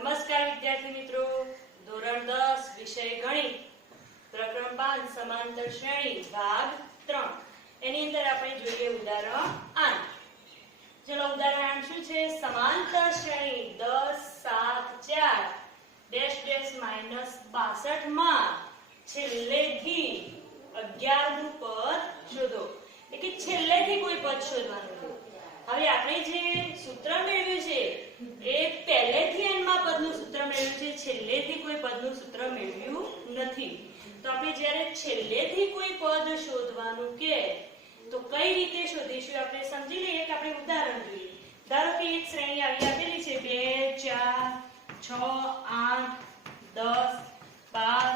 નમસ્કાર વિદ્યાર્થી મિત્રો, ધોરણ 10 વિષય ગણિત પ્રકરણ 5 સમાંતર શ્રેણી ભાગ 3 એની અંદર આપણે જોઈએ ઉદાહરણ 8. ચલો ઉદાહરણ 8 શું છે? સમાંતર શ્રેણી 10 7 4 ડેશ ડેશ -62 માં છેલ્લેથી 11 નું પદ શોધો. એટલે કે છેલ્લેથી કોઈ પદ શોધવાનું. હવે આપણે જે સૂત્ર મેળવ્યું છે એ પહેલેથી n માં પદનું સૂત્ર મેળવ્યું છે, છેલ્લેથી કોઈ પદનું સૂત્ર મેળવ્યું નથી. તો આપણે જ્યારે છેલ્લેથી કોઈ પદ શોધવાનું કે તો કઈ રીતે શોધીશું આપણે સમજી લઈએ કે આપણે ઉદાહરણ જોઈએ. ધારો કે એક શ્રેણી આવી આપેલી છે 2 4 6 8 10 12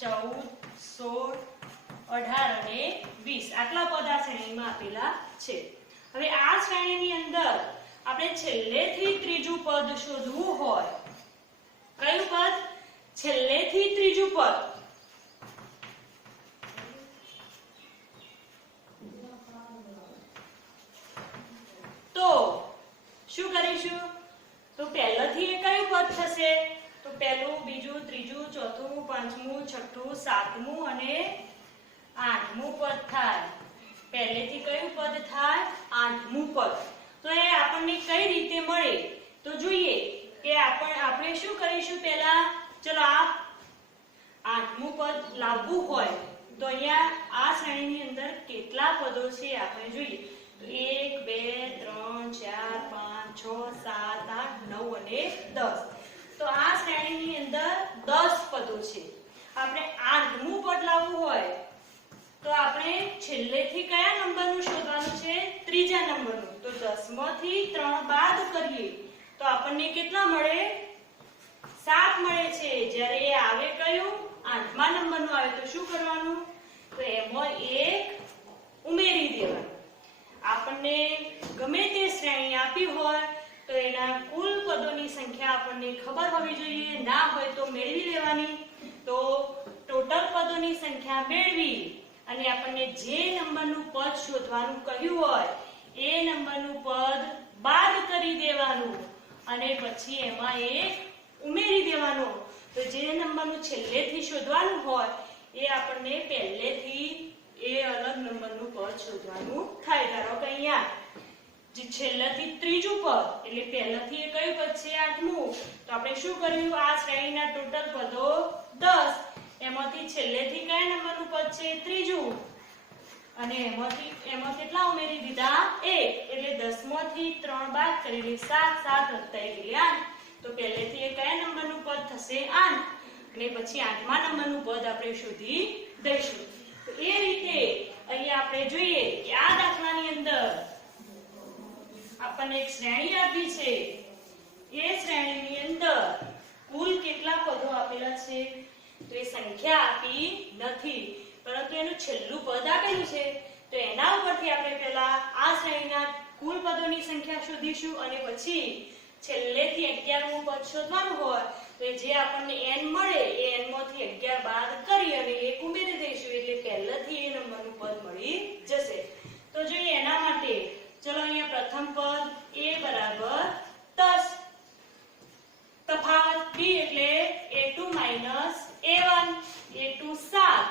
14 16 18 અને 20 આટલા પદ આ શ્રેણીમાં આપેલા છે. હવે આ શ્રેણીની અંદર આપણે છેલ્લેથી ત્રીજું પદ શોધવું હોય, કયું પદ? છેલ્લેથી ત્રીજું પદ. તો શું કરીશું? તો પહેલાથી એ કયું પદ થશે? તો પહેલું, બીજું, ત્રીજું, ચોથું, પાંચમું, છઠ્ઠું, સાતમું અને આઠમું પદ થાય. પહેલેથી કયું પદ થાય? આઠમું પદ. તો એ આપણને કઈ રીતે મળે તો જોઈએ કે આપણે શું કરીશું. પહેલા ચલો આ આઠમું પદ લાવવું હોય તો અહીંયા આ શ્રેણીની અંદર કેટલા પદો છે આપણે જોઈએ. તો 1 2 3 4 5 6 7 8 9 અને 10. તો આ શ્રેણીની અંદર 10 પદો છે. આપણે આઠમું પદ લાવવું હોય તો આપણે છેલ્લેથી કયા નંબરનું શોધવાનું છે? ત્રીજા નંબરનું. તો 10 માંથી 3 બાદ કરીએ તો આપણને કેટલા મળે? 7 મળે છે. જ્યારે એ આવે કયું? 8મા નંબરનું આવે તો શું કરવાનું? તો એમાં 1 ઉમેરી દેવાનું. આપણને ગમે તે શ્રેણી આપી હોય તો એના કુલ પદોની સંખ્યા આપણને ખબર હોવી જોઈએ. ના હોય તો મેળવી લેવાની. તો ટોટલ પદોની સંખ્યા મેળવી અને આપણને જે નંબરનું પદ શોધવાનું કહ્યું હોય એ નંબરનું પદ બાદ કરી દેવાનું અને પછી એમાં 1 ઉમેરી દેવાનો. તો જે નંબરનું છેલ્લેથી શોધવાનું હોય એ આપણને પહેલેથી એ અલગ નંબરનું પદ શોધવાનું થાય. ધારો કે અહીંયા જે છેલ્લેથી ત્રીજું પદ એટલે પહેલાથી એ કયું પદ છે? આઠમું. તો આપણે શું કર્યું? આ શ્રેણીના ટોટલ પદો 10, એમાંથી છેલ્લેથી કયા નંબરનું પદ છે? ત્રીજું. અને એમાં કેટલા ઉમેરી દીધા? 1. એટલે 10 માંથી 3 બાદ કરી 7 7 વત્તા 1 એટલે 8. તો પહેલેથી એ કયા નંબરનું પદ થશે? 8. અને પછી 8મા નંબરનું પદ આપણે શોધી દઈશું. તો એ રીતે અહીંયા આપણે જોઈએ કે આ દાખલાની અંદર આપણને એક શ્રેણી આપી છે. એ શ્રેણીની અંદર કુલ કેટલા પદો આપેલા છે? તો એ સંખ્યા આપી નથી, પરંતુ એનું છેલ્લું પદ આપેલું છે. તો એના ઉપરથી આપણે પહેલા આ શ્રેણીના કુલ પદોની સંખ્યા શોધીશું અને પછી છેલ્લેથી 11મું પદ શોધવાનું હોય તો જે આપણને n મળે એ n માંથી 11 બાદ કરી અને 1 ઉમેરી દઈશું એટલે પહેલાથી એ નંબરનું પદ મળી જશે. તો જોઈએ એના માટે ચલો અહીંયા પ્રથમ પદ a બરાબર 10, તફાવત b એટલે a2 a1, a2 7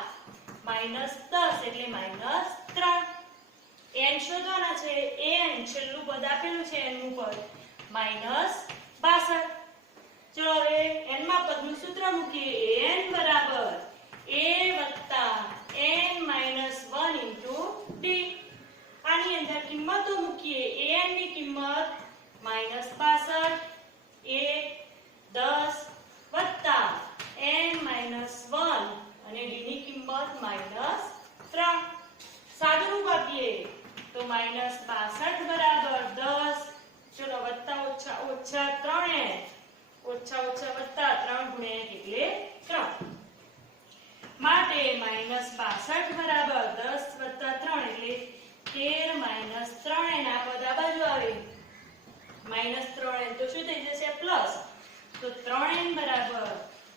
-10 એટલે -3. n શોધવાના છે. n છેલ્લું પદ આપેલું છે n નું પદ -62. ચલો હવે n માં પદનું સૂત્ર મૂકીએ. n બરાબર a n -1 * d. આની અંદર કિંમતો મૂકીએ. an ની કિંમત -62, a 10 વત્તા n -1 અને d ની કિંમત -3. સાદું રૂપ આપીએ તો -62 બરાબર 10. ચલો વત્તા ઓછા ઓછા 3n ઓછા ઓછા વત્તા 3 ગુણ્યા 1 એટલે 3. માટે -62 બરાબર 10 વત્તા 3 એટલે 13 3n. આ પદ આ બાજુ આવે -3n તો શું થઈ જશે? પ્લસ. તો 3n બરાબર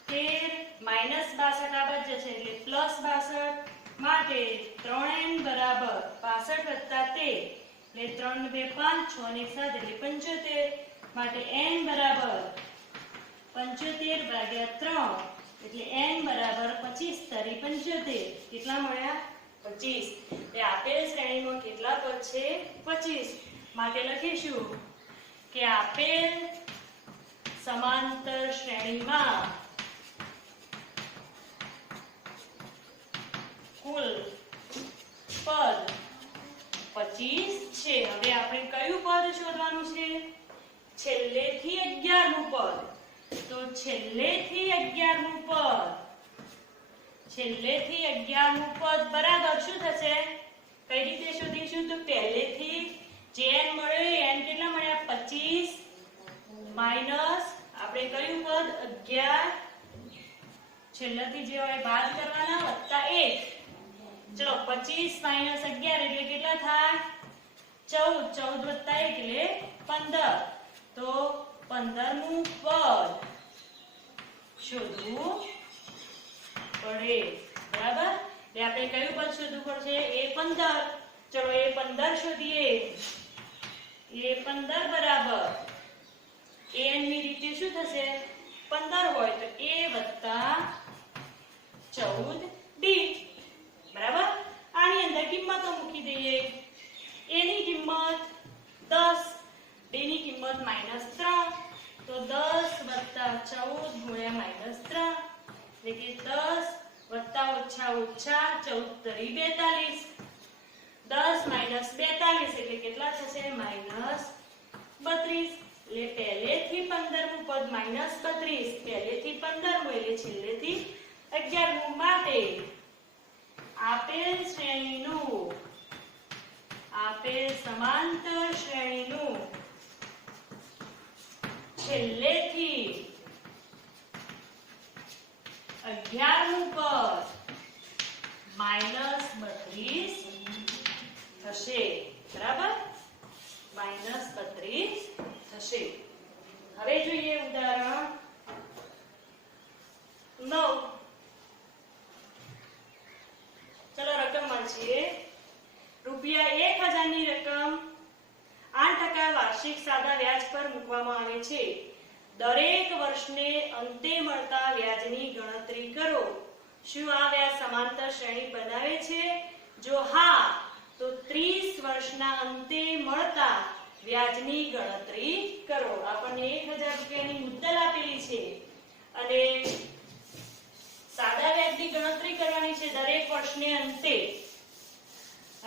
13 -62 આ બાજુ જશે એટલે +62. માટે 3n બરાબર 65 વત્તા 13 એટલે 3 2 5 6 અને 7 એટલે 75. માટે n બરાબર 75 75 ભાગ્યા 3 એટલે n બરાબર 25 તારી 75. કેટલા મળ્યા? 25. એ આપેલ શ્રેણીમાં કેટલા પદ છે? 25. માટે લખીશું કે આપેલ સમાંતર શ્રેણીમાં કુલ પદ 25 છે. હવે આપણે કયું પદ શોધવાનું છે? છેલ્લેથી 11મું પદ. તો છેલ્લેથી 11મું પદ, છેલ્લેથી 11મું પદ બરાબર શું થશે? કઈ રીતે શોધીશું? તો પહેલેથી જે n મળ્યો n કેટલા મળ્યા? 25 માઈનસ આપણે કયું પદ? 11. છેલ્લેથી જે હોય બાદ કરવાના વત્તા 1. ચલો 25 માઈનસ 11 એટલે કેટલા થાય? 14. 14 વત્તા 1 એટલે 15. તો 15મું પદ શોધવું પડે. બરાબર? એટલે આપણે કયું પદ શોધવું પડશે? a15. ચલો a15 શોધીએ. a15 બરાબર an ની રીતે શું થશે? 15 હોય તો a વત્તા 14b. બરાબર? આની અંદર કિંમતો મૂકી દઈએ. a ની કિંમત 10, b ની કિંમત -3. તો 10 વત્તા 14 ગુણ્યા -3 એટલે કે 10 વત્તા ઓછા ઓછા 14 તરી 42. 10 માઈનસ 42 એટલે કેટલા થશે? -32. એટલે પહેલેથી 15મું પદ -32, પહેલેથી 15મું એટલે છેલ્લેથી 11મું. માટે આપેલ શ્રેણીનું, આપેલ સમાંતર શ્રેણીનું છેલ્લેથી 11મું પદ -32 થશે. બરાબર? -32 થશે. હવે જોઈએ ઉદાહરણ 9. ચલો રકમ વાંચીએ. ₹1000 ની રકમ 8% વાર્ષિક સાદા વ્યાજ પર મૂકવામાં આવે છે. દરેક વર્ષને અંતે મળતા વ્યાજની ગણતરી કરો. શું આ વ્યાજ સમાંતર શ્રેણી બનાવે છે? જો હા, તો 30 વર્ષના અંતે મળતા વ્યાજની ગણતરી કરો. આપણને 1000 રૂપિયાની મુદ્દલ આપેલી છે અને સાદા વ્યાજની ગણતરી કરવાની છે દરેક વર્ષને અંતે,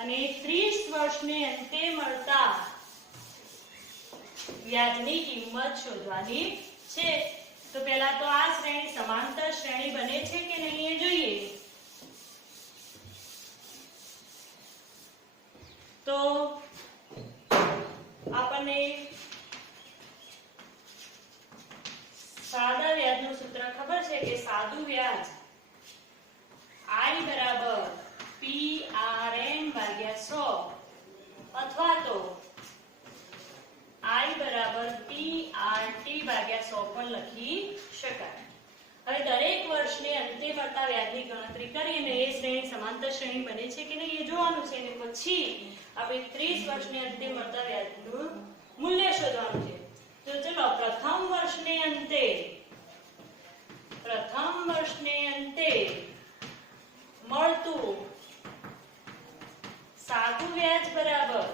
અને 30 વર્ષને અંતે મળતા વ્યાજની કિંમત શોધવાની છે. તો પહેલા તો આ શ્રેણી સમાંતર શ્રેણી બને છે કે નહીં એ જોઈએ. તો આપણને સાદા વ્યાજનું સૂત્ર ખબર છે કે સાદું વ્યાજ I બરાબર PRN ભાગ્યા 100 અથવા તો I બરાબર PRT ભાગ્યા 100 પણ લખી શકાય. હવે દરેક વર્ષને અંતે મળતા વ્યાજની ગણતરી કરીને એ શ્રેણી સમાંતર શ્રેણી બને છે કે નહીં એ જોવાનું છે, અને પછી આપણે 30 વર્ષને અંતે મળતા વ્યાજનું મૂલ્ય શોધવાનું છે. તો ચલો પ્રથમ વર્ષને અંતે મળતું સાદું વ્યાજ બરાબર,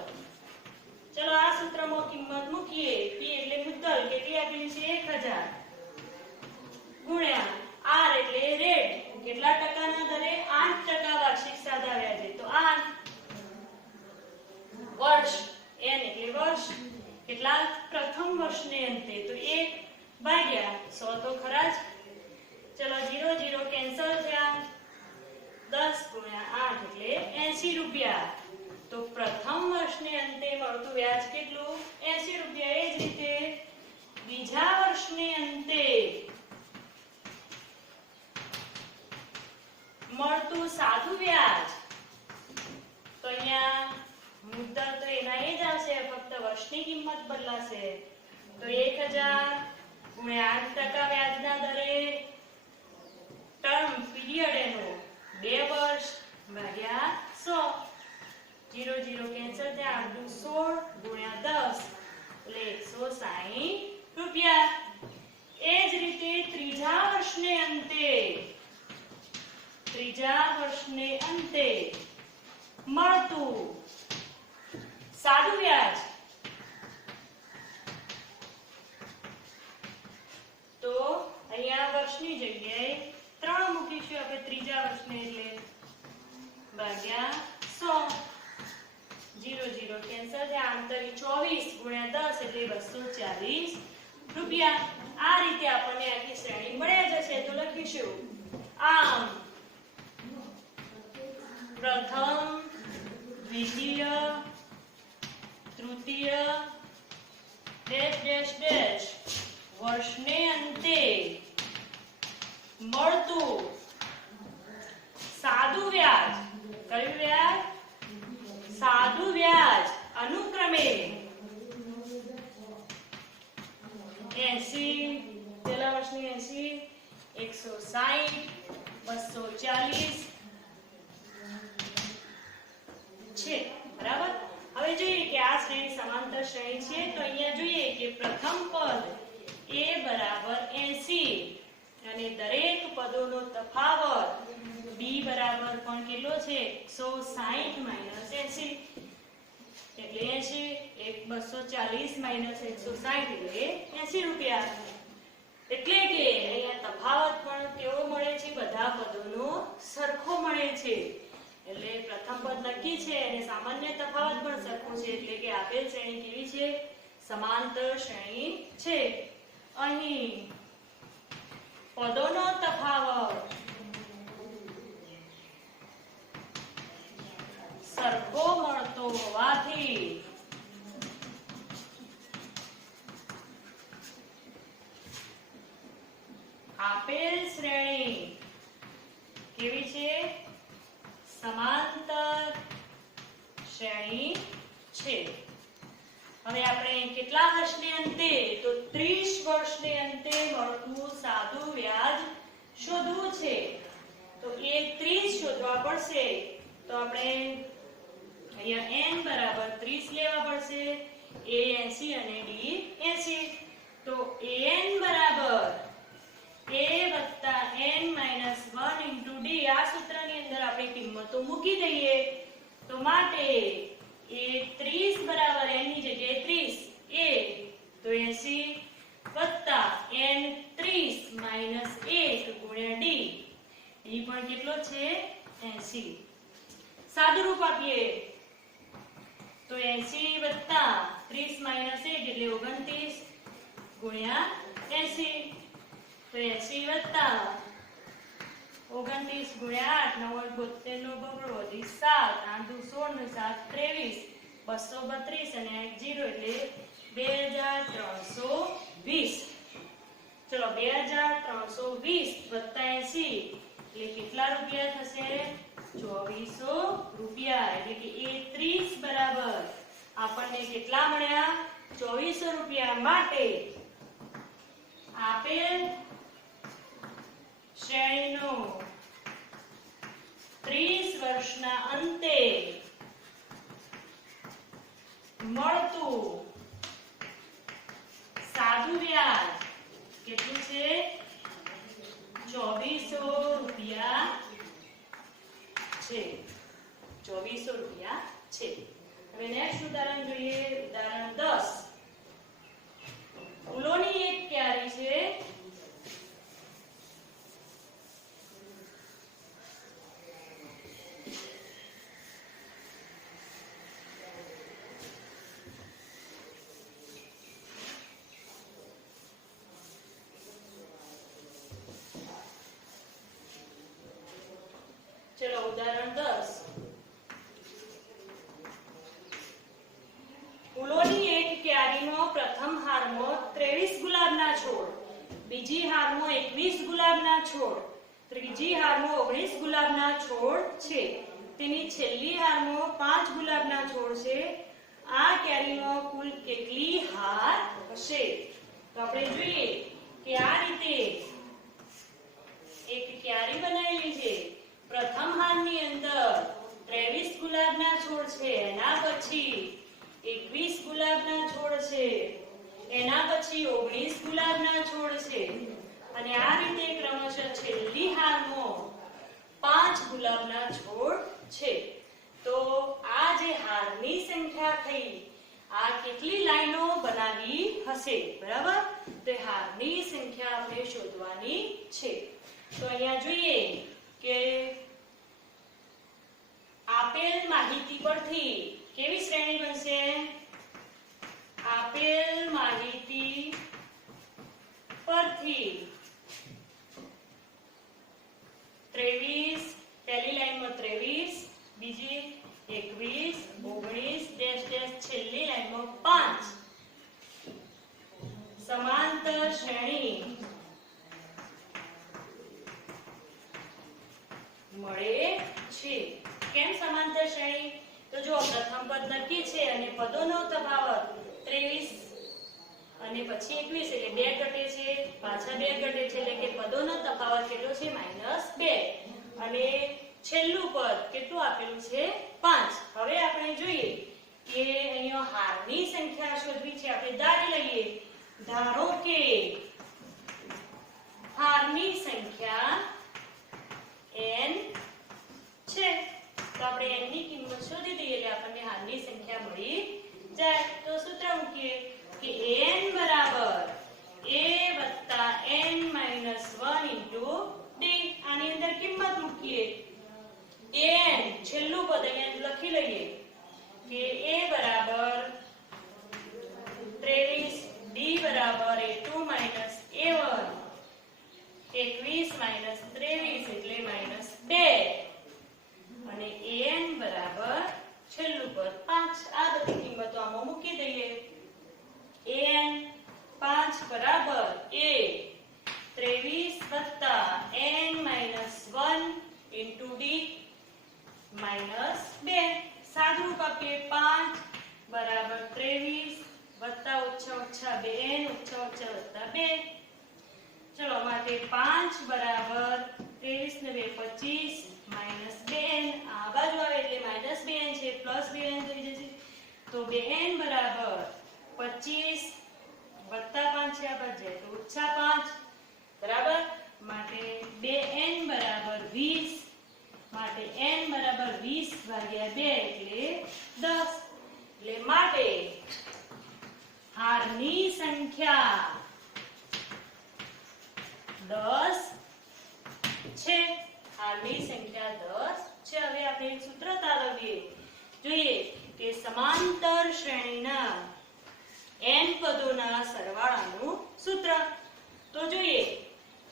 ચલો આ સૂત્રમાં કિંમત મૂકીએ. p એટલે મુદ્દલ કેટલી આપેલી છે? 1000 ગુણ્યા r એટલે રેટ કેટલા ટકાના દરે? 8% વાર્ષિક સાદા વ્યાજે. તો 8 વર્ષ, n એટલે વર્ષ કેટલા? પ્રથમ વર્ષને અંતે. તો 1 ભાગ્યા 100 તો ખરા જ. ચલો 0 0 કેન્સલ થયા. 10 ગુણ્યા 8 એટલે 80 રૂપિયા. તો પ્રથમ વર્ષને અંતે મળતું વ્યાજ કેટલું? 80 રૂપિયા. એ જ રીતે બીજા વર્ષને અંતે મળતું સાદું વ્યાજ, તો અહીંયા મુદ્દલ તો એના એ જ આવશે, ફક્ત વર્ષની કિંમત બદલાશે. તો 1000 ગુણ્યા 8% વ્યાજના દરે ટર્મ પીરિયડ એનો 2 વર્ષ ભાગ્યા 100. 0 0 કેન્સલ થયા. 8 દુ 16 ગુણ્યા 10 એટલે 160 રૂપિયા. એ જ રીતે તે ત્રીજા વર્ષને અંતે મળતું સાદું વ્યાજ તો અહીંયા વર્ષની જગ્યાએ 3 મૂકીશું આપણે ત્રીજા વર્ષને એટલે ભાગ્યા 100 0 0 કેન્સલ થાય આંતરિક 24 ગુણ્યા 10 એટલે 240 રૂપિયા આ રીતે આપણને આખી શ્રેણી મળી જશે તો લખીશું આમ પ્રથમ દ્વિતીય તૃતીય ડેશ ડેશ ડેશ વર્ષને અંતે મળતું સાદું વ્યાજ કયું વ્યાજ સાદું વ્યાજ અનુક્રમે 80 પહેલા વર્ષની 80 160 240 છે બરાબર હવે જોઈએ કે આ શ્રેણી સમાંતર શ્રેણી છે તો અહીંયા જોઈએ કે પ્રથમ પદ a બરાબર 80 અને દરેક પદોનો તફાવત b બરાબર પણ કેટલો છે 160 માઈનસ 80 એટલે 80 240 માઈનસ 160 એટલે 80 રૂપિયા એટલે કે અહીંયા તફાવત પણ કેવો મળે છે બધા પદોનો સરખો મળે છે એટલે પ્રથમ પદ નક્કી છે અને સામાન્ય તફાવત પણ સરખો છે એટલે કે આપેલ શ્રેણી કેવી છે સમાંતર શ્રેણી છે અહીં પદોનો તફાવત સરખો મળતો હોવાથી આપેલ શ્રેણી કેવી છે સમાંતર શ્રેણી છે હવે આપણે કેટલા વર્ષને અંતે તો 30 વર્ષને અંતે મળતું સાદું વ્યાજ શોધવું છે તો એ 30 શોધવા પડશે તો આપણે અહીંયા n બરાબર 30 લેવા પડશે a 80 અને d 80 તો an બરાબર a વત્તા n માઈનસ 1 ઇન્ટુ d આ સૂત્રની અંદર આપણે કિંમતો મૂકી દઈએ તો માટે a 30 બરાબર n ની જગ્યાએ 30 a તો 80 વત્તા n 30 માઈનસ 1 ગુણ્યા d એ પણ કેટલો છે 80 સાદું રૂપ આપીએ તો 80 વત્તા 30 માઈનસ 1 એટલે 29 ગુણ્યા 80 તો 80 વત્તા 29 ગુણ્યા 8 972 નો બગડો વધી 7 8 દુ 16 ને 7 23 232 અને 1 0 એટલે 2320 ચલો 2320 વત્તા 80 એટલે કેટલા રૂપિયા થશે 2400 રૂપિયા એટલે કે એ 30 બરાબર આપણને કેટલા મળ્યા 2400 રૂપિયા માટે આપેલ શ્રેણીનો 30 વર્ષના અંતે મળતું સાદું વ્યાજ કેટલું છે 2400 રૂપિયા છે 2400 રૂપિયા છે હવે નેક્સ્ટ ઉદાહરણ જોઈએ ઉદાહરણ 10 ફૂલોની એક ક્યારી છે चलो उदाहरण 10 फूलोनी एक क्यारीमां प्रथम हारमां 23 गुलाबना છોડ બીજી હારમાં 21 ગુલાબના છોડ ત્રીજી હારમાં 19 ગુલાબના છોડ છે તેની છેલ્લી હારમાં 5 ગુલાબના છોડ છે આ ક્યારીમાં કુલ કેટલી હાર હશે તો આપણે જોઈએ કે આ રીતે એક ક્યારી બનાવેલી છે પ્રથમ હારની અંદર 23 ગુલાબના છોડ છે એના પછી 21 ગુલાબના છોડ છે એના પછી 19 ગુલાબના છોડ છે અને આ રીતે ક્રમશઃ છેલ્લી હારમાં 5 ગુલાબના છોડ છે. તો આ જે હારની સંખ્યા થઈ, આ કેટલી લાઈનો બનાવી હશે, બરાબર? તો હારની સંખ્યા આપણે શોધવાની છે. તો અહીંયા જોઈએ કે આપેલ માહિતી પરથી કેવી શ્રેણી બનશે? આપેલ માહિતી પરથી 23, પહેલી લાઈનમાં 23, બીજી 21, 19 ડેશ ડેશ, છેલ્લી લાઈનમાં 5 સમાંતર શ્રેણી મળે છે. કેમ સમાંતર શ્રેણી? તો જો પ્રથમ પદ નક્કી છે અને પદોનો તફાવત 23 અને પછી 21 એટલે 2 ઘટે છે, પાછા 2 ઘટે છે, એટલે કે પદોનો તફાવત કેટલો છે? -2. અને છેલ્લું પદ કેટલું આપેલું છે? 5. હવે આપણે જોઈએ કે અહીંયા હારની સંખ્યા શોધવી છે. આપણે ધારી લઈએ, ધારો કે હારની સંખ્યા n છે, તો આપણે n ની કિંમત શોધી દઈએ એટલે આપણને હારની સંખ્યા મળી જાય. તો સૂત્ર મૂકીએ કે n બરાબર a + n - 1 * d. આની અંદર કિંમત મૂકીએ. n છેલ્લું પદ અહીંયા લખી લઈએ કે a બરાબર 23, d બરાબર a2 - a1, 21 - 23 એટલે -2, અને an બરાબર છેલ્લું પદ 5. આ બધી કિંમતો આમાં મૂકી દઈએ. an 5 બરાબર a 23 + n - 1 * d -2. સાદુરૂપ આપીએ. 5 બરાબર 23 વત્તા ઓછા ઓછા 2n ઓછા ઓછા વત્તા 2. ચલો માટે 5 બરાબર 23 ને 2 25 -2n. આ બાજુ આવે એટલે -2n છે, +2n થઈ જશે. તો 2n બરાબર 25 વત્તા 5 છે, આ બાજુ જાય તો ઓછા 5, બરાબર? માટે 2n બરાબર 20. માટે n બરાબર 20 ભાગ્યા 2 એટલે 10. એટલે માટે હારની સંખ્યા 10 છે. હારની સંખ્યા 10 છે. હવે આપણે એક સૂત્ર તારવીએ. જોઈએ કે સમાંતર શ્રેણીના n પદોના સરવાળાનું સૂત્ર. તો જોઈએ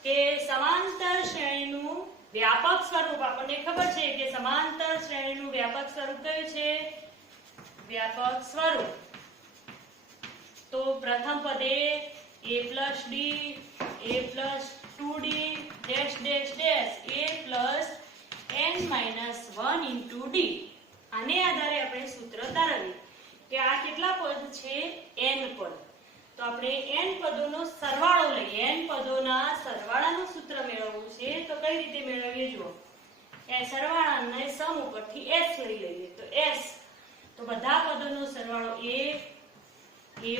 કે સમાંતર શ્રેણીનું વ્યાપક સ્વરૂપ આપણને ખબર છે કે સમાંતર શ્રેણીનું વ્યાપક સ્વરૂપ કયું છે? વ્યાપક સ્વરૂપ. તો પ્રથમ પદે a + d, a + 2d dash dash dash a + n - 1 * d. આને આધારે આપણે સૂત્ર તારવીએ કે આ કેટલા પદ છે? n પદ. તો આપણે n પદોનો સરવાળો લઈએ. n પદોના સરવાળાનું સૂત્ર મેળવવું છે. તો કઈ રીતે મેળવીએ? જુઓ, એ સરવાળાને સમ ઉપરથી s લઈ લઈએ. તો s, તો બધા પદોનો સરવાળો a + d, a +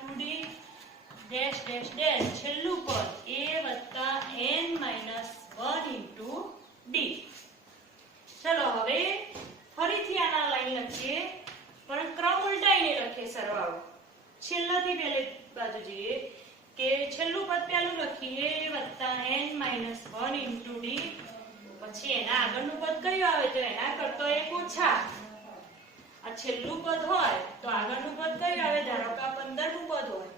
2d dash dash dash, છેલ્લું પદ a + n - 1 * d. ચલો હવે ફરીથી આના લાઈન લખીએ, પણ ક્રમ ઉલટાઈને લખીએ. સરવાળો છેલ્લાથી પહેલી બાજુ જઈએ કે છેલ્લું પદ પહેલું લખીએ a + n - 1 * d. પછી એના આગળનું પદ કયું આવે? તો એના કરતો એક ઓછા. આ છેલ્લું પદ હોય તો આગળનું પદ કયું આવે? ધારો કે 15નું પદ હોય,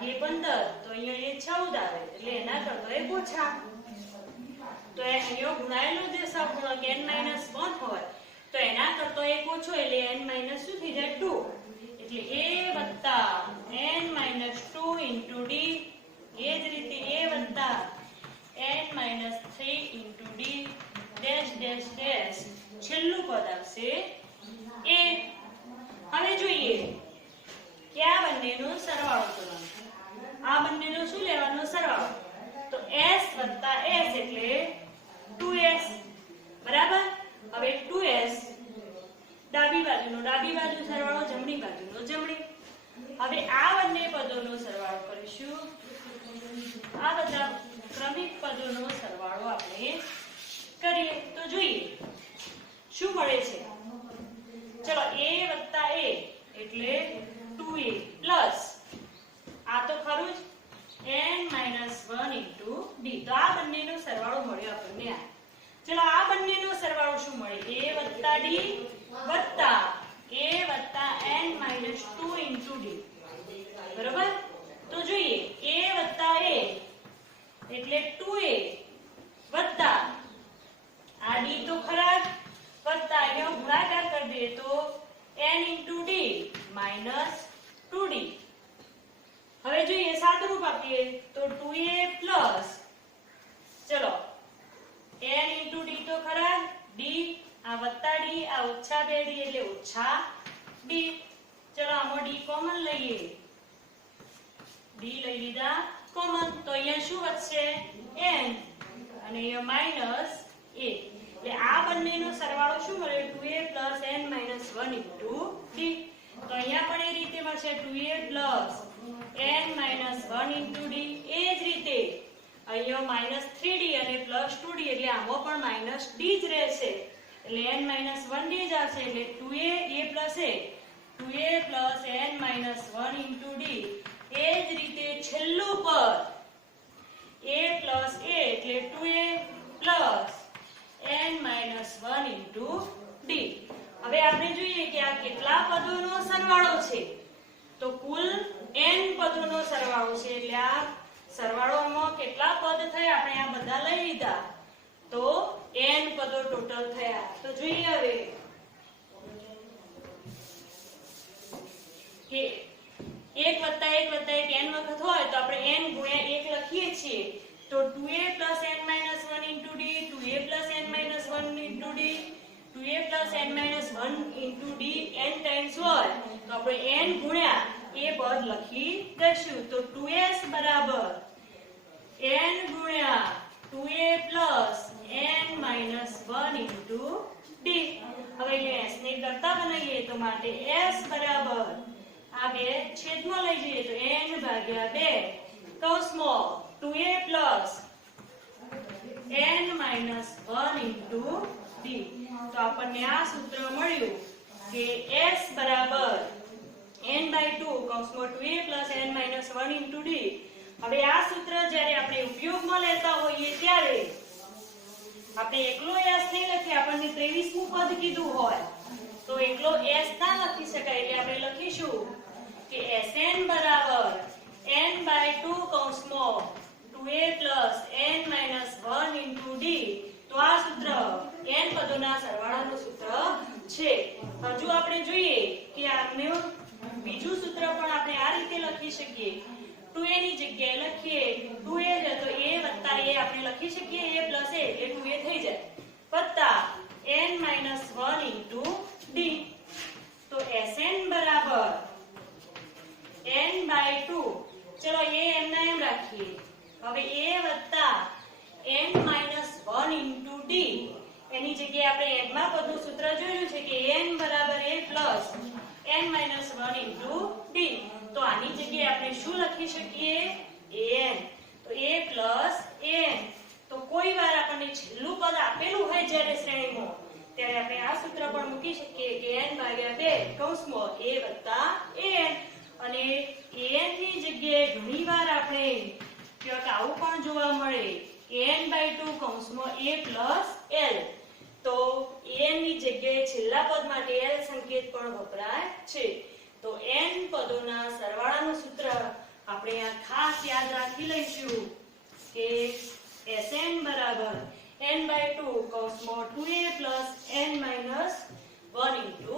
એ 15, તો અહીંયા એ 14 આવે એટલે એના કરતો એક ઓછા. તો અહીંયા ગુણાયેલો જે સહગુણક n - 1 હોય તો એના કરતો એક ઓછો એટલે n - શું થઈ જાય? 2. એટલે a + n - 2 * d. એ જ રીતે a + n - 3 * d dash dash dash, છેલ્લું પદ આવશે a. હવે જોઈએ કે આ બંનેનો સરવાળો કરવાનો. આ બંનેનો શું લેવાનો? સરવાળો. તો s + s એટલે 2s, બરાબર? હવે 2s ડાબી બાજુનો સરવાળો, જમણી બાજુનો જમણી. હવે આ બંને પદોનો સરવાળો કરીશું આ બધા ક્રમિક પદોનો સરવાળો આપણે કરીએ તો જોઈએ શું મળે છે. ચલો a વત્તા a એટલે 2a પ્લસ આ તો ખરું જ n minus 1 into d. તો આ બંનેનો સરવાળો મળ્યો આપણને આ. ચલો આ બંનેનો સરવાળો શું મળે a વત્તા d વત્તા a વત્તા n minus 2 into d. બરાબર. તો જોઈએ a વત્તા a એટલે 2a વત્તા આ d તો ખરા જ વત્તા અહીંયા ગુણાકાર કરી દઈએ તો n into d minus 2d. હવે જોઈએ સાદુરૂપ આપીએ તો 2a પ્લસ ચલો n into d તો ખરા d આ વત્તા d આ ઓછા 2d એટલે ઓછા d. ચલો આમાં d કોમન લઈએ d લઈ લીધા કોમન તો અહીંયા શું વધશે n અને અહીંયા માઈનસ a એટલે આ બંનેનો સરવાળો શું મળે 2a n 1 into d. તો અહીંયા પણ એ રીતે મળશે 2a n 1 into d. એ જ રીતે અહીંયા -3d અને +2d એટલે આમાં પણ -d જ રહેશે એટલે n 1d જ આવશે એટલે 2a n 1 into d. એ જ રીતે છેલ્લું પદ a એટલે 2a n 1 into d. હવે આપણે જોઈએ કે આ કેટલા પદોનો સરવાળો છે તો કુલ n પદોનો સરવાળો છે એટલે આ સરવાળોમાં કેટલા પદ થયા આપણે આ બધા લઈ લીધા તો n પદો ટોટલ થયા. તો જોઈએ હવે કે 1 વત્તા 1 વત્તા 1 n વખત હોય તો આપણે n ગુણ્યા 1 લખીએ છીએ તો 2a n 1 into d 2a n 1 into d 2a n 1 into d n times હોય તો આપણે n ગુણ્યા એ પદ લખી દઈશું તો 2s બરાબર n ગુણ્યા 2a n 1 into d. હવે અહીંયા s ને કરતા બનાવીએ તો માટે s બરાબર આ બે છેદમાં લઈ જઈએ તો n ભાગ્યા 2 કૌંસમાં 2a n 1 into d. તો આપણને આ સૂત્ર મળ્યું કે s બરાબર n/2 કૌંસમાં 2a n 1 into d. હવે આ સૂત્ર જ્યારે આપણે ઉપયોગમાં લેતા હોઈએ ત્યારે આપણે એકલો s નહીં લખીએ આપણને 23મું પદ કીધું હોય તો એકલો s ના લખી શકાય એટલે આપણે લખીશું કે sn બરાબર n/2 કૌંસમાં 2a n 1 into d. તો આ સૂત્ર n પદોના સરવાળાનું સૂત્ર છે. હજુ આપણે જોઈએ કે આનું બીજું સૂત્ર પણ આપણે આ રીતે લખી શકીએ 2a ની જગ્યાએ લખીએ 2a છે તો a વત્તા a આપણે લખી શકીએ a પ્લસ a એટલે 2a થઈ જાય વત્તા n 1 into d. તો sn બરાબર n/2 ચલો a એમના એમ રાખીએ હવે a વત્તા n 1 into d એની જગ્યાએ આપણે એકમાં પદનું સૂત્ર જોયું છે કે n બરાબર a n 1 into d. તો આની જગ્યાએ આપણે શું લખી શકીએ an. તો a n તો કોઈ વાર આપણને છેલ્લું પદ આપેલું હોય જ્યારે શ્રેણીમાં ત્યારે આપણે આ સૂત્ર પણ મૂકી શકીએ કે n/2 કૌંસમાં a વત્તા an. અને an ની જગ્યાએ ઘણીવાર આપણે ક્યાંક આવું પણ જોવા મળે n/2 કૌંસમાં a l. તો an ની જગ્યાએ છેલ્લા પદ માટે l સંકેત પણ વપરાય છે. તો n પદોના સરવાળાનું સૂત્ર આપણે આ ખાસ યાદ રાખી લઈશું કે sn બરાબર n/2 કૌંસમાં 2a n 1 into